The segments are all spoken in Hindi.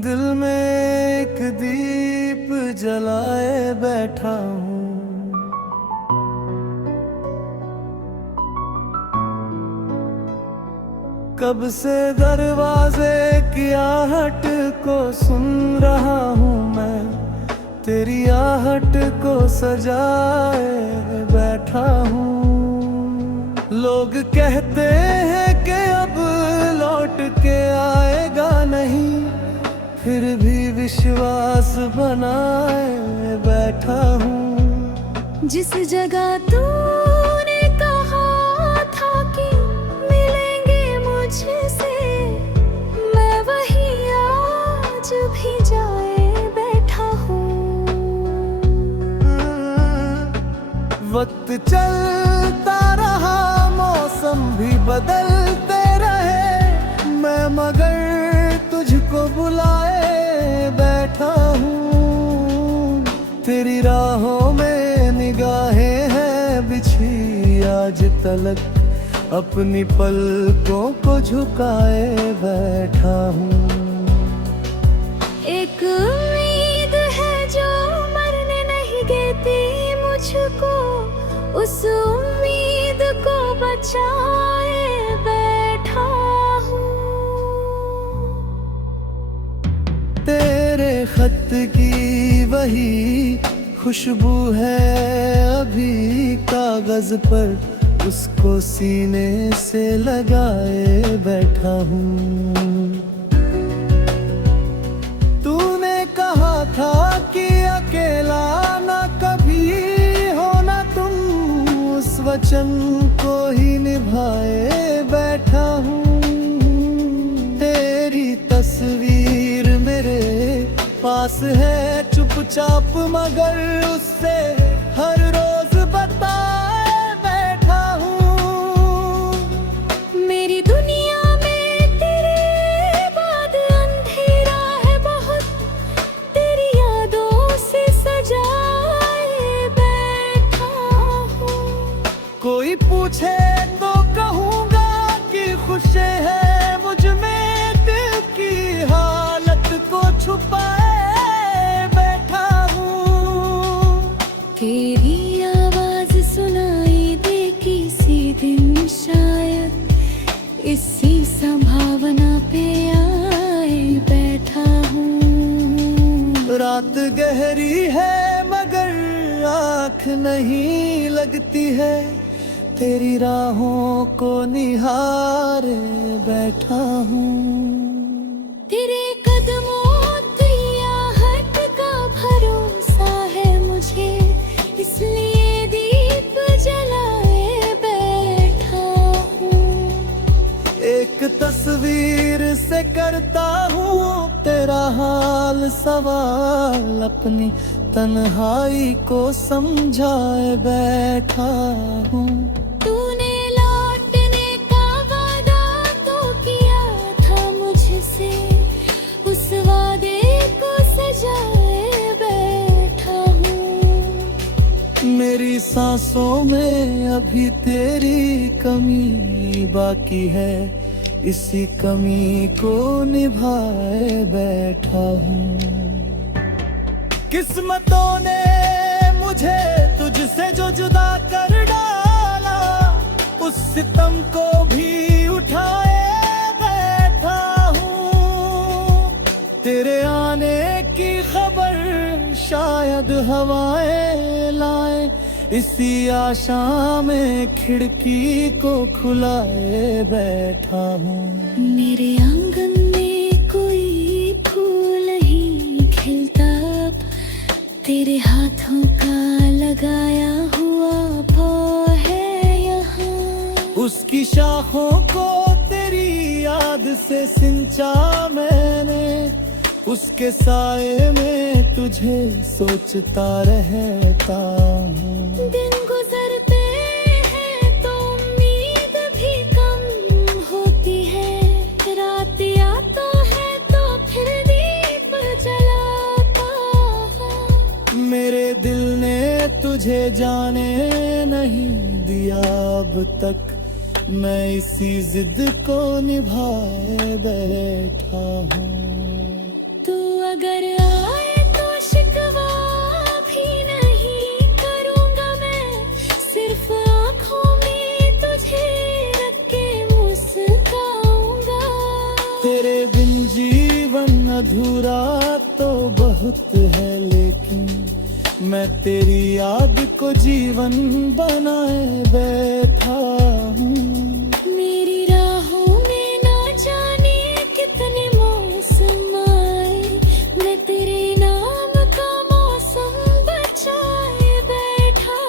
दिल में एक दीप जलाए बैठा हूँ। कब से दरवाजे की आहट को सुन रहा हूँ मैं, तेरी आहट को सजाए बैठा हूँ। लोग कहते हैं कि अब लौट के आएगा नहीं, फिर भी विश्वास बनाए बैठा हूँ। जिस जगह तूने कहा था कि मिलेंगे मुझसे, मैं वही आज भी जाए बैठा हूँ। वक्त चलता रहा, मौसम भी बदलते रहे, मैं मगर तुझको बुलाए बैठा हूँ। तेरी राहों में निगाहें हैं बिछी आज तलक, अपनी पलकों को झुकाए बैठा हूँ। एक उम्मीद है जो मरने नहीं देती मुझको, उस उम्मीद को बचाए बैठा हूँ। तेरे खत की वही खुशबू है अभी कागज पर, उसको सीने से लगाए बैठा हूँ। तूने कहा था कि अकेला ना कभी होना तुम, उस वचन को ही निभाए बैठा हूँ। तेरी तस्वीर मेरे पास है चुपचाप, मगर उससे हर रोज बताए बैठा हूँ। मेरी दुनिया में तेरे बाद अंधेरा है बहुत, तेरी यादों से सजाए बैठा हूँ। कोई पूछे तो कहूँगा कि खुश है मुझ में, दिल की हालत को छुपाए बैठा हूँ। तेरी आवाज सुनाई दे किसी दिन शायद, इसी संभावना पे आए बैठा हूँ। रात गहरी है मगर आँख नहीं लगती है, तेरी राहों को निहारे बैठा हूँ। तेरे कदमों की आहट का भरोसा है मुझे, इसलिए दीप जलाए बैठा हूँ। एक तस्वीर से करता हूँ तेरा हाल सवाल, अपनी तन्हाई को समझाए बैठा हूँ। तूने लौटने का वादा तो किया था मुझसे, उस वादे को सजाए बैठा हूँ। मेरी सांसों में अभी तेरी कमी बाकी है, इसी कमी को निभाए बैठा हूँ। किस्मतों ने मुझे तुझसे जो जुदा कर डाला, उस सितम को भी उठाए बैठा हूँ। तेरे आने की खबर शायद हवाएं लाए, इसी आशा में खिड़की को खुलाए बैठा हूँ। मेरे आंगन में कोई फूल नहीं खिलता, तेरे हाथों का लगाया हुआ पौ है यहाँ। उसकी शाखों को तेरी याद से सिंचा मैंने, उसके साए में तुझे सोचता रहता हूँ। दिन गुजरते हैं तो उम्मीद भी कम होती है, रात आता है तो फिर दीप जलाता है। मेरे दिल ने तुझे जाने नहीं दिया अब तक, मैं इसी जिद को निभाए बैठा हूँ। तू बिन जीवन अधूरा तो बहुत है, लेकिन मैं तेरी याद को जीवन बनाए बैठा हूँ। मेरी राहों में ना जाने कितने मौसम आए, मैं तेरे नाम का मौसम बचाए बैठा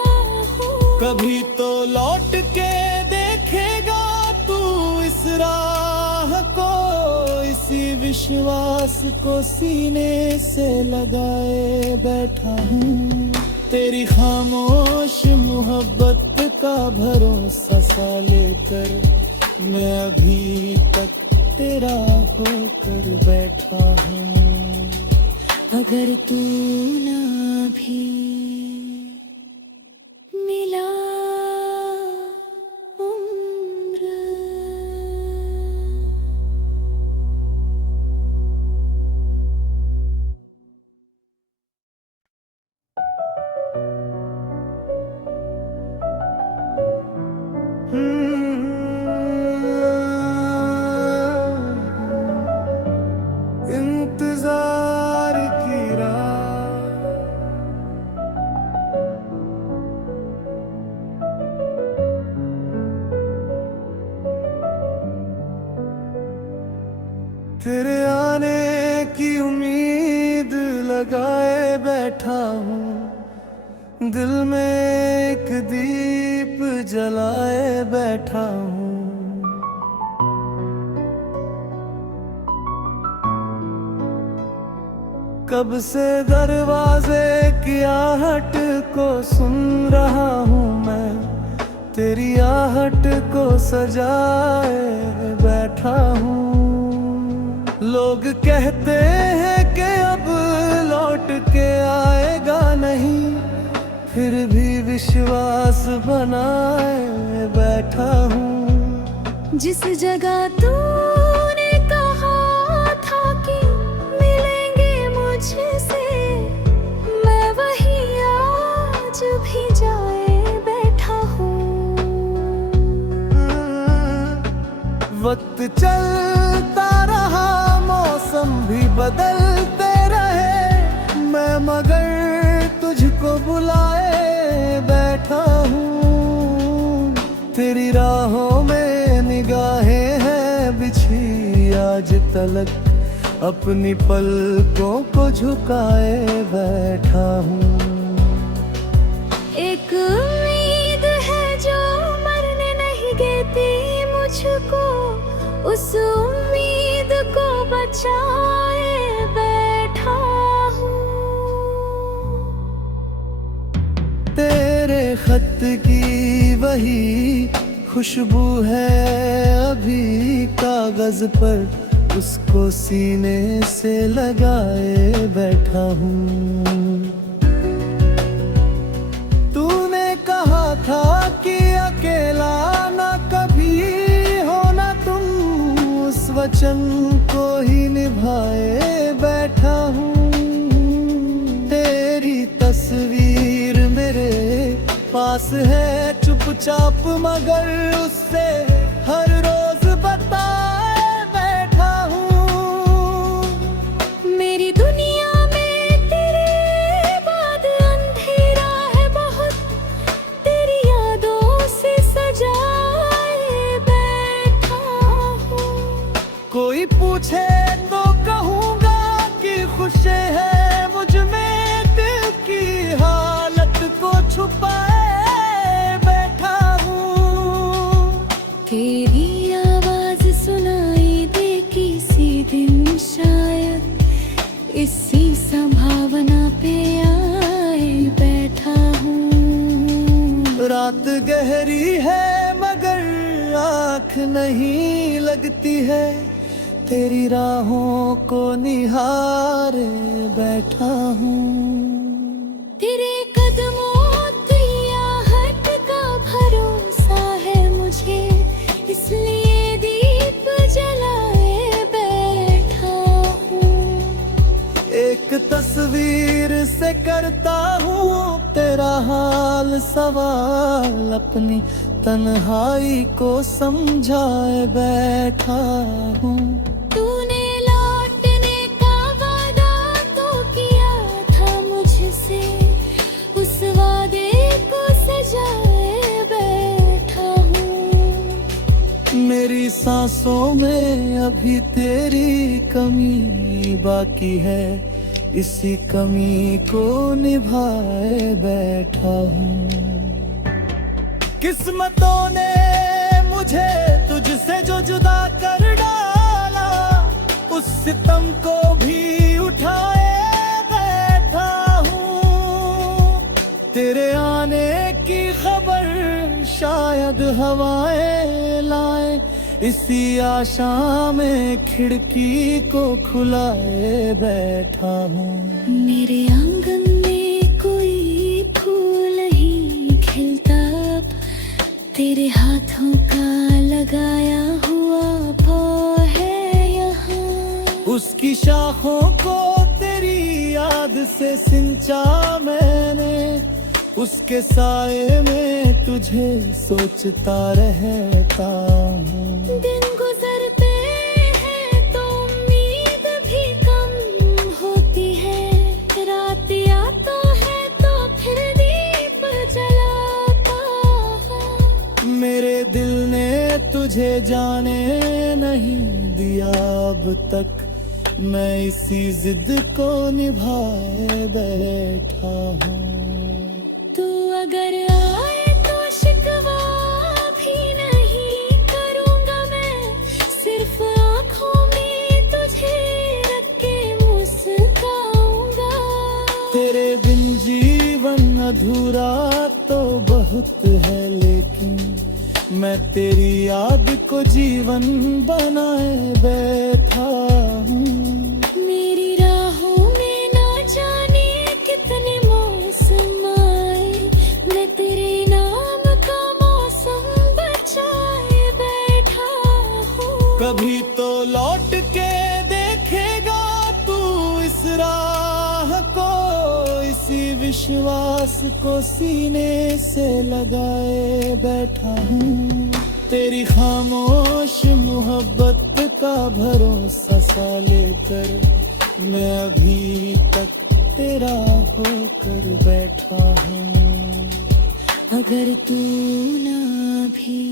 हूँ। कभी तो लौट के देखेगा तू इस राह को, इसी विश्वास को सीने से लगाए बैठा हूँ। तेरी खामोश मोहब्बत का भरोसा सा लेकर मैं अभी तक तेरा होकर बैठा हूँ। अगर तू ना भी मिला उम्र, इंतजार की राह तेरे आने की उम्मीद लगाए बैठा हूँ। दिल में एक दीप जलाए बैठा हूँ। कब से दरवाजे की आहट को सुन रहा हूँ मैं, तेरी आहट को सजाए बैठा हूँ। लोग कहते हैं कि अब लौट के आएगा नहीं, फिर भी विश्वास बनाए बैठा हूँ। जिस जगह तूने कहा था कि मिलेंगे मुझसे, मैं वही आज भी जाए बैठा हूँ। वक्त चलता रहा, मौसम भी बदलते रहे, मैं मगर तुझको बुलाए बैठा हूँ। तेरी राहों में निगाहें हैं बिछी आज तलक, अपनी पलकों को झुकाए बैठा हूँ। एक उम्मीद है जो मरने नहीं देती मुझको, उस उम्मीद को बचाए बैठा हूँ। तेरे खत की वही खुशबू है अभी कागज पर, उसको सीने से लगाए बैठा हूँ। तूने कहा था कि अकेला ना कभी होना तुम, उस वचन को ही निभाए बैठा हूँ। तेरी तस्वीर मेरे पास है चुपचाप, मगर उससे हर रोज बताए बैठा हूँ। मेरी दुनिया में तेरे बाद अंधेरा है बहुत, तेरी यादों से सजाए बैठा हूँ। कोई पूछे तो कहूँगा कि खुश है मुझ में, दिल की हालत को छुपाए बैठा हूँ। तेरी आवाज सुनाई दे किसी दिन शायद, इसी संभावना पे आए बैठा हूँ। रात गहरी है मगर आँख नहीं लगती है, तेरी राहों को निहारे बैठा हूँ। तेरे कदमों की आहट का भरोसा है मुझे, इसलिए दीप जलाए बैठा हूँ। एक तस्वीर से करता हूँ तेरा हाल सवाल, अपनी तन्हाई को समझाए बैठा हूँ। तूने अभी तेरी कमी बाकी है, इसी कमी को निभाए बैठा हूँ। किस्मतों ने मुझे तुझसे जो जुदा कर डाला, उस सितम को भी उठाए बैठा हूँ। तेरे आने की खबर शायद हवाएं लाए, इसी आशा में खिड़की को खुलाए बैठा हूँ। मेरे आंगन में कोई फूल नहीं खिलता, तेरे हाथों का लगाया हुआ पौ है यहाँ। उसकी शाखों को तेरी याद से सिंचा मैंने, उसके साए में तुझे सोचता रहता हूँ। दिन गुजरते हैं तो उम्मीद भी कम होती है, रात आता है तो फिर दीप जलाता है। मेरे दिल ने तुझे जाने नहीं दिया अब तक, मैं इसी जिद को निभाए बैठा हूँ। तू अगर आए तो शिकवा भी नहीं करूँगा मैं, सिर्फ आँखों में तुझे रख के मुस्काऊँगा। तेरे बिन जीवन अधूरा तो बहुत है, लेकिन मैं तेरी याद को जीवन बनाए बैठा हूँ। मेरी राहों में ना जाने कितने मौसम आए, मैं तेरे नाम का मौसम बचाए बैठा हूँ। कभी तो लौट के देखेगा तू इस राह को, इसी विश्वास को सीने से लगाए बैठा हूँ। तेरी खामोश मोहब्बत का भरोसा सा लेकर मैं अभी तक तेरा होकर बैठा हूँ। अगर तू ना भी